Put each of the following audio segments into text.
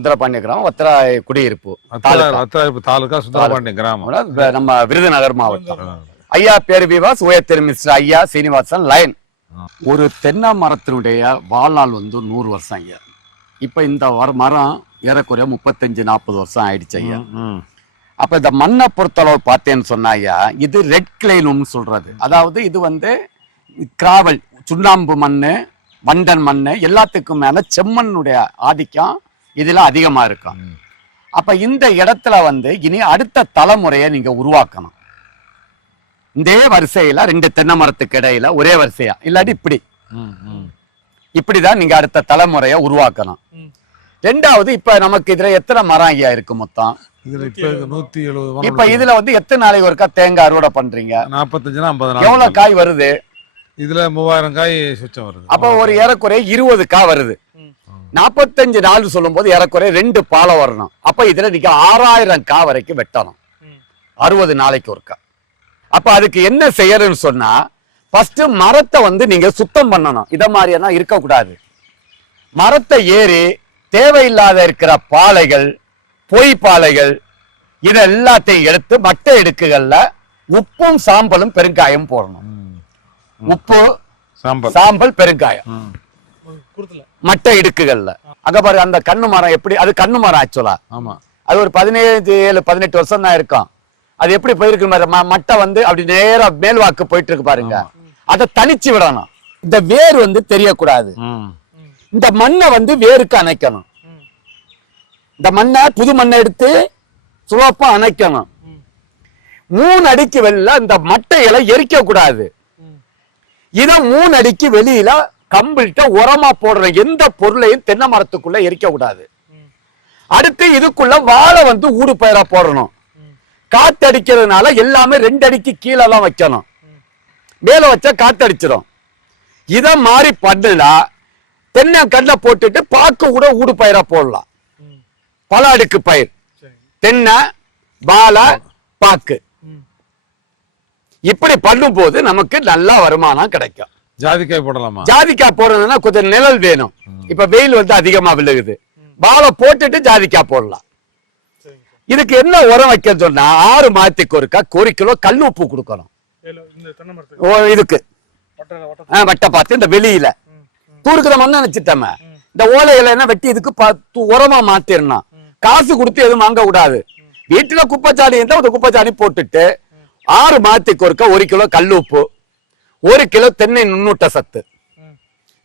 சுந்தரபாண்டிய கிராமம் வத்திராய் குடியிருப்பு தாலுகா. அத்தாயிரப்பு தாலுகா சுந்தரபாண்டி கிராமம். நம்ம விருதுநகர் மாவட்டம். ஐயா பேர் விவாஸ் மிஸ்டர் ஐயா சீனிவாசன் லைன். ஒரு தென்னை மரத்தினுடைய வாழ்நாள் வந்து நூறு வருஷம் ஐயா. இப்ப இந்த வர மரம் ஏறக்குறைய முப்பத்தஞ்சு நாற்பது வருஷம் ஆயிடுச்சு ஐயா. அப்ப இந்த மண்ணை பொறுத்தளவு பார்த்தேன்னு சொன்னா ஐயா இது ரெட் கிளைனும்னு சொல்றது. அதாவது இது வந்து கிராவல் சுண்ணாம்பு மண்ணு வண்டன் மண்ணு எல்லாத்துக்கும் மேல செம்மண்ணுடைய ஆதிக்கம் இதுல அதிகமா இருக்கும். அப்ப இந்த இடத்துல வந்து இனி அடுத்த தலைமுறையை நீங்க உருவாக்கணும். இந்த வரிசையில ரெண்டு தென்னை மரத்துக்கு இடையில ஒரே வரிசையா? இல்லாட்டி இப்படி. இப்படிதான் நீங்க அடுத்த தலைமுறையை உருவாக்கணும். ரெண்டாவது இப்ப நமக்கு இதுல எத்தனை மரம் ஐயா இருக்கு மொத்தம்? இதுல இப்ப இதுல வந்து எத்தனை நாளைக்கு ஒருக்கா தேங்காய் அறுவடை பண்றீங்க? நாற்பத்தஞ்சுனா ஐம்பது எவ்வளவு காய் வருது? இதுல மூவாயிரம் காய் சுச்சம் வருது. அப்ப ஒரு ஏறக்குறைய இருபது காய் வருது. நாற்பத்தஞ்சு நாள் சொல்லும் போது ஏறக்குறைய ரெண்டு பாலை வரணும். அப்ப இதுல நீங்க ஆறாயிரம் காய் வரைக்கும் வெட்டணும். அறுபது நாளைக்கு ஒருக்கா. அப்ப அதுக்கு என்ன செய்யறதுன்னு சொன்னா ஃபர்ஸ்ட் மரத்தை வந்து நீங்க சுத்தம் பண்ணணும். இத மாதிரியெல்லாம் இருக்கக்கூடாது. மரத்தை ஏறி தேவையில்லாத இருக்கிற பாலைகள் பொய் பாலைகள் இது எல்லாத்தையும் எடுத்து மட்டை இடுக்குகள்ல உப்பும் சாம்பலும் பெருங்காயம் போடணும். உப்பு சாம்பல். சாம்பல் பெருங்காயம். மட்டை இடுக்குகள்ல. அங்க பாரு அந்த கண்ணு மரம் எப்படி அது கண்ணு மரம் ஆக்சுவலா ஆமா. அது ஒரு பதினேழு ஏழு பதினெட்டு வருஷம் தான் இருக்கும். அது எப்படி போயிருக்கு பாரு, மட்டை வந்து அப்படி நேரா மேல்வாக்கு போயிட்டு இருக்கு பாருங்க அதை தனிச்சு விடணும். இந்த வேர் வந்து தெரியக்கூடாது. இந்த மண்ணை வந்து வேருக்கு அணைக்கணும். இந்த மண்ணை புது மண்ணை எடுத்து சுலப்பா அணைக்கணும். மூணு அடிக்கு வெளியில இந்த மட்டைகளை எரிக்க கூடாது இத மூணு அடிக்கு வெளியில கம்ப்ளீட்டா உரமா போடுற எந்த பொருளையும் தென்னை மரத்துக்குள்ள எரிக்க கூடாது. அடுத்து இதுக்குள்ள வாழை வந்து ஊடு பயிரா போடணும். காத்தடிக்கிறதுனால எல்லாமே ரெண்டு அடிக்கு கீழே வைக்கணும். மேல வச்சா காத்தடிச்சிடும் இத மாதிரி பண்ணலா தென்னை கண்ணை போட்டுட்டு பாக்கு கூட ஊடு பயிரா போடலாம். பல அடுக்கு பயிர். தென்னை வாழை பாக்கு. இப்படி பண்ணும்போது நமக்கு நல்ல வருமானம் கிடைக்கும். ஜாதிக்காய் போடலாமா? ஜாதிக்காய் போடுறதுன்னா கொஞ்சம் நிழல் வேணும். இப்ப வெயில் வந்து அதிகமா விழுகுது. வாழை போட்டுட்டு ஜாதிக்காய் போடலாம். இதுக்கு என்ன உரம் வைக்க சொன்னா ஆறு மாதத்துக்கு ஒருக்கா ஒரு கிலோ கல் உப்பு கொடுக்கணும். ஏலோ இந்த தென்னை மரத்துக்கு ஓ, இதுக்கு. வட்ட பார்த்து இந்த வெளியில. தூருக்குற மண்ணு நினைச்சிட்டோமே. இந்த ஓலை இலைன்னா வெட்டி இதுக்கு உரமா மாத்திரணும். காசு கொடுத்து எதுவும் வாங்க கூடாது. வீட்டுல குப்பைச்சாணி இருந்தா ஒரு குப்பைச்சாணி போட்டுட்டு ஆறு மாதத்துக்கு ஒருக்கா ஒரு கிலோ கல் உப்பு ஒரு கிலோ தென்னை நுண்ணூட்ட சத்து.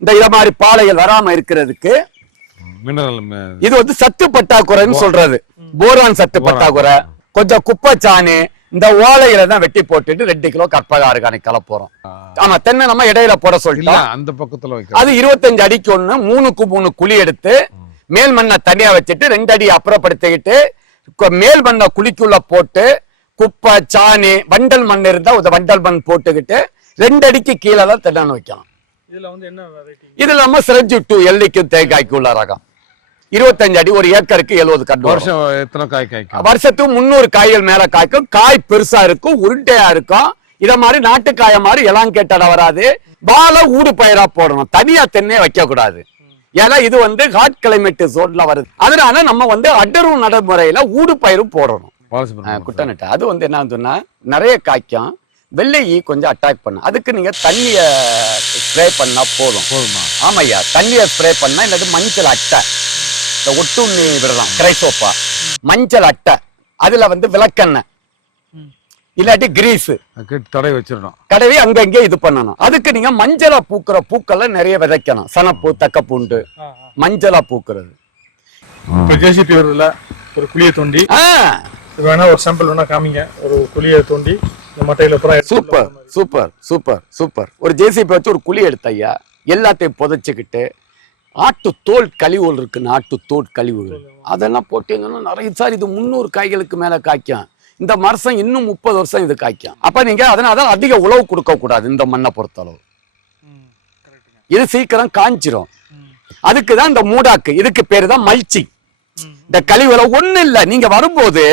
இந்த இத மாதிரி பாலைகள் வராம இருக்கிறதுக்கு இது வந்து சத்து பற்றாக்குறைன்னு சொல்றது. போரான் சத்து பற்றாக்குறை. கொஞ்சம் குப்பைச்சாணி இந்த ஓலையில தான் வெட்டி போட்டுட்டு ரெண்டு கிலோ கற்பக ஆர்கானிக் கலப்போறோம் ஆமா தென்னை நம்ம இடையில போட சொல்லிட்டோம். அந்த பக்கத்துல அது இருபத்தஞ்சு அடிக்கு ஒண்ணு மூணுக்கு மூணு குழி எடுத்து மேல் மண்ணை தனியா வச்சுட்டு ரெண்டு அடி அப்புறப்படுத்திக்கிட்டு மேல் மண்ணை குழிக்குள்ள போட்டு குப்பை சாணி வண்டல் மண் இருந்தா வண்டல் மண் போட்டுக்கிட்டு ரெண்டு அடிக்கு கீழே தான் தென்னை வைக்கலாம் இதுல வந்து என்ன வெரைட்டி இது நம்ம சிரஞ்சு டூ எல்லைக்கும் தேங்காய்க்கு உள்ள ரகம். இருபத்தஞ்சு அடி ஒரு ஏக்கருக்கு எழுபது கட்டு. வருஷம் எத்தனை காய் காய்க்கும்? வருஷத்துக்கு முந்நூறு காய்கள் மேல காய்க்கும். காய் பெருசா இருக்கும் உருண்டையா இருக்கும். இத மாதிரி நாட்டுக்காய மாதிரி எல்லாம் கேட்டட வராது. வாழை ஊடு பயிரா போடணும். தனியா தென்னையே வைக்க கூடாது ஏன்னா இது வந்து ஹாட் கிளைமேட் ஜோன்ல வருது. அதனால நம்ம வந்து அடர்வு நடைமுறையில ஊடு பயிரும் போடணும். பாலசுப்ரமணியம் குட்டநட்டை அது வந்து என்ன சொன்னா நிறைய காய்க்கும். வெள்ளை ஈ கொஞ்சம் அட்டாக் பண்ணும் அதுக்கு நீங்க தண்ணிய ஸ்ப்ரே பண்ணா போதும். போதுமா? ஆமாய்யா. தண்ணிய ஸ்ப்ரே பண்ணா இல்லாட்டி மஞ்சள் அட்டை. இந்த ஒட்டுண்ணி விடலாம் கிரைசோப்பா மஞ்சள் அட்டை. அதுல வந்து விளக்கெண்ணெய். இல்லாட்டி கிரீஸ். கெட்டு தடை வச்சிடணும். கடவி அங்கங்கே இது பண்ணணும். அதுக்கு நீங்க மஞ்சளா பூக்கிற பூக்களை நிறைய விதைக்கணும். சனப்பூ தக்கப்பூண்டு. மஞ்சளா பூக்கிறது. இப்போ ஜேசிபி வருதுல ஒரு குழியை தோண்டி வேணா ஒரு சாம்பிள் வேணா காமிங்க. ஒரு குழியை தோண்டி சூப்பர் சூப்பர் சூப்பர் சூப்பர். ஒரு ஜேசிபி வச்சு ஒரு குழி எடுத்த ஐயா எல்லாத்தையும் புதைச்சுக்கிட்டு ஆட்டு தோல் கழிவுகள் இருக்குன்னு ஆட்டு தோல் கழிவுகள். அதெல்லாம் போட்டீங்கன்னா நிறைய சார் இது முந்நூறு காய்களுக்கு மேல காய்க்கும். இந்த வருஷம் இன்னும் முப்பது வருஷம் இது காய்க்கும். அப்ப நீங்க அதனால தான் அதிக உழவு கொடுக்க கூடாது இந்த மண்ணை பொறுத்தளவு. ம், correct-ங்க. இது சீக்கிரம் காஞ்சிரும். அதுக்கு தான் இந்த மூடாக்கு இதுக்கு பேரு தான் மல்ச்சி. ம். இந்த கழிவுல ஒண்ணு இல்ல. நீங்க வரும்போது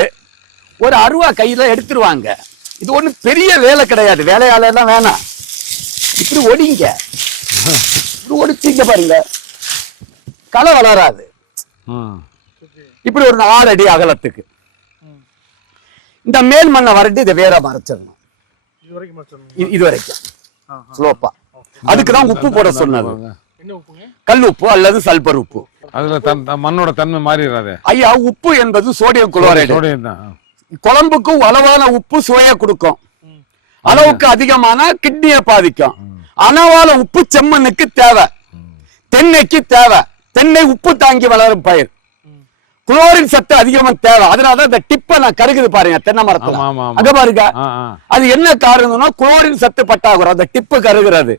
ஒரு அருவா கையில எடுத்துருவாங்க. இது ஒண்ணு பெரிய வேலை கிடையாது. வேலையால எல்லாம் வேணாம். இப்படி ஒடிங்க. இப்படி ஒடிச்சிங்க பாருங்க. களை வளராது. இப்படி ஒரு நாலு அடி அகலத்துக்கு. இந்த மேல் மண்ணை வரட்டி இதை வேற மறைச்சிடணும். இது வரைக்கும். ஸ்லோப்பா அதுக்கு தான் உப்பு போட சொன்னது. என்ன உப்புங்க? கல் உப்பு அல்லது சல்பர் உப்பு. அதுல மண்ணோட தன்மை மாறிடாதே ஐயா உப்பு என்பது சோடியம் குளோரைடு. சோடியம் தான் குழம்புக்கு அளவான உப்பு சுவையை கொடுக்கும். அளவுக்கு அதிகமான கிட்னியை பாதிக்கும். அளவான உப்பு செம்மண்ணுக்கு தேவை. தென்னைக்கு தேவை. தென்னை உப்பு தாங்கி வளரும் பயிர். குளோரின் சத்து அதிகமா தேவை. அதனால இந்த டிப்பை நான் கருகுது பாருங்க தென்னை மரத்துல. அங்க பாருங்க. அது என்ன காரணம்னா குளோரின் சத்து பட்டாகுறை அந்த டிப்பு கருகிறது.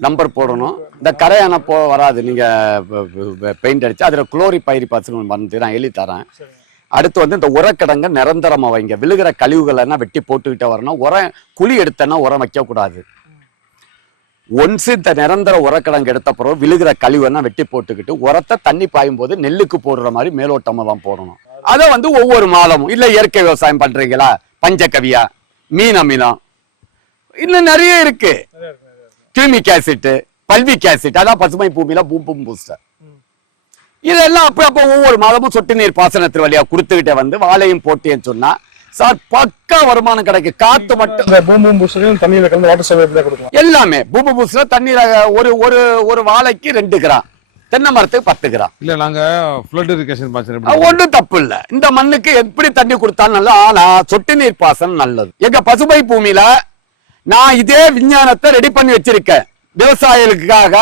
நம்பர் போடணும். இந்த கரையான போ வராது நீங்க பெயிண்ட் அடிச்சு அதுல குளோரி பயிரி பாசனம் வந்து நான் எழுதி தரேன். அடுத்து வந்து இந்த உரக்கிடங்க நிரந்தரமா வைங்க. விழுகிற கழிவுகள் எல்லாம் வெட்டி போட்டுக்கிட்டே வரணும். உரம் குழி எடுத்தேன்னா உரம் வைக்க கூடாது ஒன்ஸ் இந்த நிரந்தர உரக்கிடங்கு எடுத்த பிறகு விழுகிற கழிவெல்லாம் வெட்டி போட்டுக்கிட்டு உரத்தை தண்ணி பாயும் போது நெல்லுக்கு போடுற மாதிரி மேலோட்டமா தான் போடணும். அதை வந்து ஒவ்வொரு மாதமும் இல்ல இயற்கை விவசாயம் பண்றீங்களா? பஞ்சகவியா மீன் அமிலம் இன்னும் நிறைய இருக்கு. நிறைய இருக்கு நிறைய இருக்கு. கியூமிக் ஆசிட் பல்விக் ஆசிட் அதான் பசுமை பூமியில பூம் பூம் பூஸ்டர். இதெல்லாம் அப்ப அப்ப ஒவ்வொரு மாதமும் சொட்டு நீர் பாசனத்து வழியா கொடுத்துக்கிட்டே வந்து வாழையும் போட்டேன்னு சொன்னா சார் பக்கா வருமானம் கிடைக்கும் காத்து மட்டும் இந்த பூம் பூம் பூஸ்டரையும் தண்ணியில கலந்து வாட்டர் சர்வே கொடுக்கலாம். எல்லாமே. பூமி பூஸ்ல தண்ணீர் ஒரு ஒரு ஒரு வாழைக்கு ரெண்டு கிராம். தென்னை மரத்துக்கு பத்து கிராம். இல்ல நாங்க ஃப்ளட் இரிகேஷன் பாய்ச்சல் அது எப்படி ஒண்ணும் தப்பு இல்ல. இந்த மண்ணுக்கு எப்படி தண்ணி கொடுத்தாலும் நல்லது. ஆனா சொட்டு நீர் பாசனம் நல்லது. எங்க பசுமை பூமியில நான் இதே விஞ்ஞானத்தை ரெடி பண்ணி வச்சிருக்கேன். விவசாயிகளுக்காக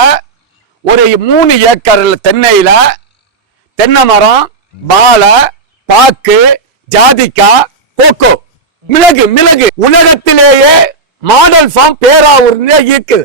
ஒரு மூணு ஏக்கர் தென்னையில தென்னை மரம் வாழை பாக்கு ஜாதிக்காய் கோகோ மிளகு மிளகு. உலகத்திலேயே மாடல் ஃபார்ம் பேராவூர்னே இருக்குது.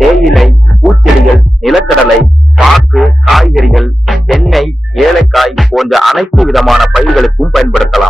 தேயிலை பூச்செடிகள் நிலக்கடலை பாக்கு காய்கறிகள் தென்னை ஏலக்காய் போன்ற அனைத்து விதமான பயிர்களுக்கும் பயன்படுத்தலாம்.